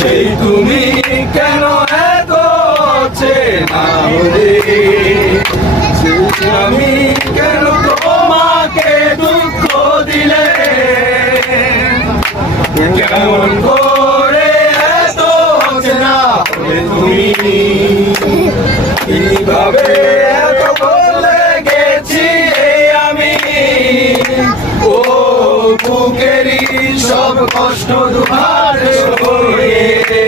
সেই তুমি কেন এত চেনা হলে, আমি কেন তোমাকে দুঃখ দিলে, কেমন করে এত চেনা হলে তুমি, কিভাবে এত বলে গেছি আমি, ও বুকেরই সব কষ্ট দুহার সরিয়ে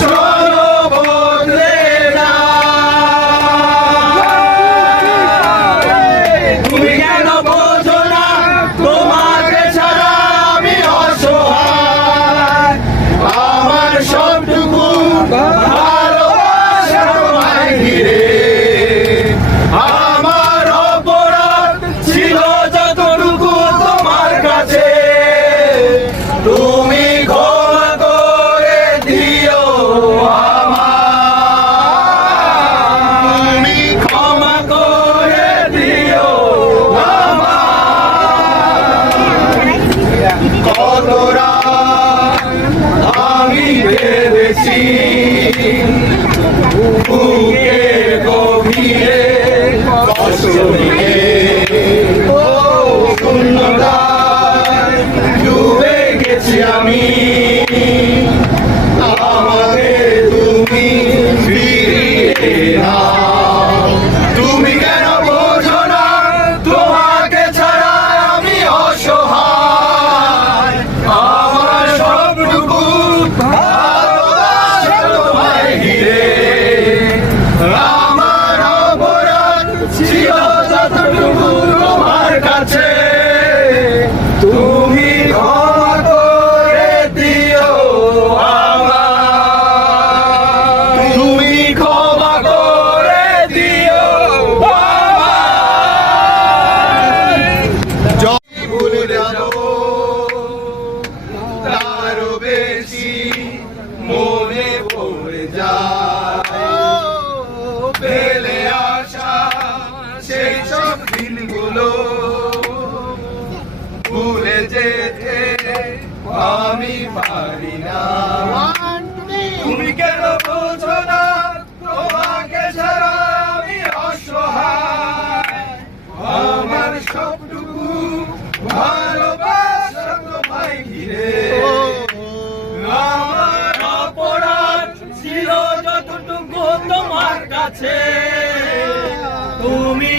চলো বদলে না। তুমি কেন বোঝো না তোমাকে ছাড়া আমি অসহায়, আমার সবটুকু ভালোবাসা তোমায় ঘিরে, আমার অপরাধ ছিল যতটুকু তোমার কাছে, তুমি ক্ষমা করে দিও আমায়, তুমি ক্ষমা করে দিও আমায়। কত রাত আমি ভেবেছি বুকের গভীরে কষ্ট নিয়ে, ও শূন্যতায় ডুবে গেছি আমি, আমাকে তুমি ফিরিয়ে নাও। তুমি কেন বোঝো না তোমাকে ছাড়া আমি অসহায়, আমার সবটুকু ভালোবাসা তোমায় ঘিরে, আমার অপরাধ ছিল যতটুকু তোমার কাছে, তুমি ক্ষমা করে দিও আমায়, তুমি ক্ষমা করে দিও আমায়। যদি ভুলে যাবো তারও বেশি মনে পড়ে যায়, ফেলে আসা সেই সব দিনগুলো ভুলে যেতে আমি পারি না। তুমি কেন বোঝো না তোমাকে ছাড়া আমি অসহায়, আমার সবটুকু ভালোবাসা তোমায় ঘিরে, আমার অপরাধ ছিল যতটুকু তোমার কাছে, তুমি